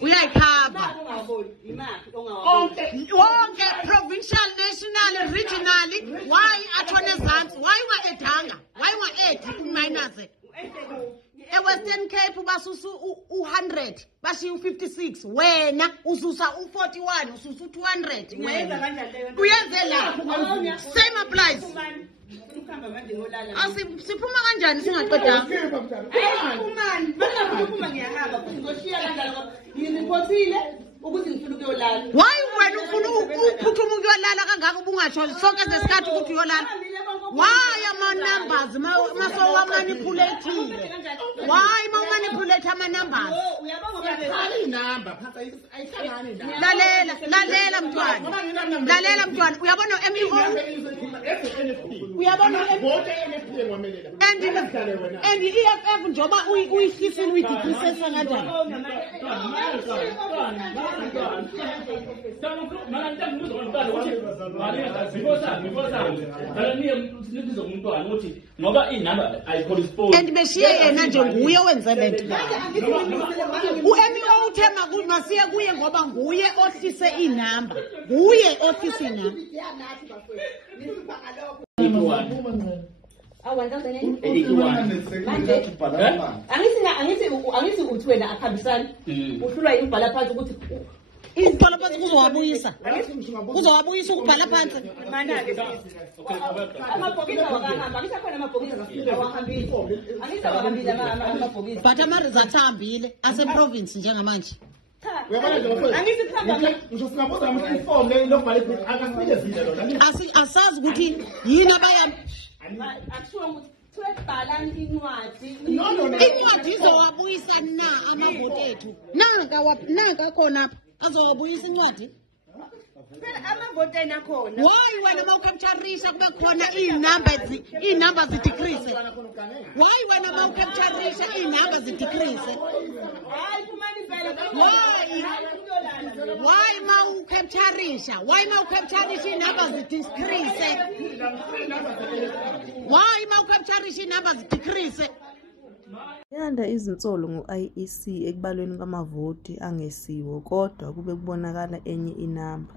uyayikhava wonke provincial national regional why atshone ezantsi why unga-edanga why unga-edi uminuse eWestern Cape basusa u100 bashiya u56 wena ususa u41 ususa u200 uyenze la same applies siphuma kanjani singaqedanga why wena ufuna ukuphuthuma ukuyolala kangaka ubungatsho sonke sesikhathi ukuthi uyolala why ama-numbers masowamanipulathile why mawumanipulate ama-numbers lalela mntwana uyabona uyabona and i-EFF njengoba uyihlisile uyidikrisesa kanjani and beshiye yena nje nguye owenze le nto u-MEO uthema masiye kuye ngoba nguye ohlise iinamba angithi uthi wena akhambisani uhlulwa yibhala phansi ukuthi ibhala phansi kuzowabuyisa ukubhala phansi but ama-results ahambile aseprovince njengamanje asazi ukuthi yini abaya incwadi izowabuyisa na amavoti ethu nanka khona azowabuyisa incwadi why wena mawucapturisha kube khona iy'namba zidecrease why wena mawucapturisha iy'namba zidecrease why mawucapturisha iy'namba zidecrease why mawucapturisha iy'namba zidecrease yanda izinsolo ngo-IEC ekubalweni kwamavoti angesiwo kodwa kube kubonakala enye inamba